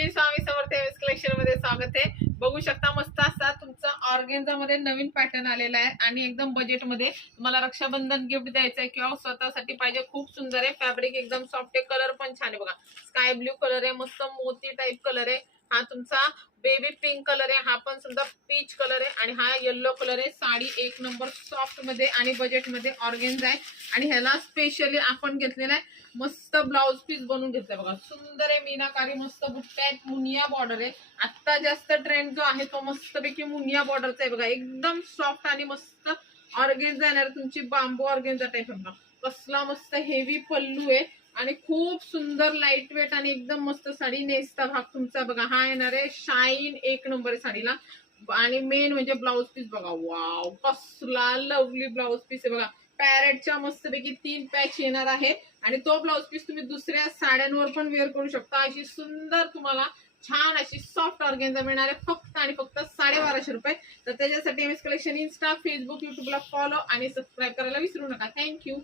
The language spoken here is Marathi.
श्री स्वामी समर्थ एमएस कलेक्शन मध्ये स्वागत आहे। बघू शकता मस्त असा तुमचा ऑर्गेन्झा मध्ये नवीन पॅटर्न आलेला आहे आणि एकदम बजेट मध्ये तुम्हाला रक्षाबंधन गिफ्ट द्यायचं आहे किंवा स्वतःसाठी पाहिजे। खूप सुंदर आहे, फॅब्रिक एकदम सॉफ्ट आहे, कलर पण छान आहे बघा। स्काय ब्ल्यू कलर आहे, मस्त मोती टाइप कलर आहे। हा तुमचा बेबी पिंक कलर आहे, हा पण सुंदर पीच कलर आहे आणि हा येलो कलर आहे। साडी एक नंबर सॉफ्ट मध्ये आणि बजेट मध्ये ऑर्गेन्झा आहे आणि ह्याला स्पेशली आपण घेतलेला आहे मस्त ब्लाउज पीस बनवून घेतलाय बघा। सुंदर आहे, मीनाकारी मस्त बुट्ट्या आहेत, मुनिया बॉर्डर आहे। आता जास्त ट्रेंड जो आहे तो मस्तपैकी मुनिया बॉर्डरचा आहे बघा। एकदम सॉफ्ट आणि मस्त ऑर्गेन्झा येणार तुमची, बांबू ऑर्गेन्झा टाइप बघा। कसला मस्त हेवी पल्लू आहे आणि खूप सुंदर लाईट वेट आणि एकदम मस्त साडी। नेसता भाग तुमचा बघा हा येणार आहे शाईन, एक नंबर आहे साडीला। आणि मेन म्हणजे ब्लाउज पीस बघा, वाव कसला लवली ब्लाउज पीस आहे बघा। पॅरेटच्या मस्तपैकी 3 पॅच येणार आहे आणि तो ब्लाउज पीस तुम्ही दुसऱ्या साड्यांवर पण वेअर करू शकता। अशी सुंदर तुम्हाला छान अशी सॉफ्ट ऑर्गेन्झा मिळणार आहे फक्त आणि फक्त 1250 रुपये। तर त्याच्यासाठी एमएस कलेक्शन इंस्टा, फेसबुक, युट्यूबला फॉलो आणि सबस्क्राईब करायला विसरू नका। थँक्यू।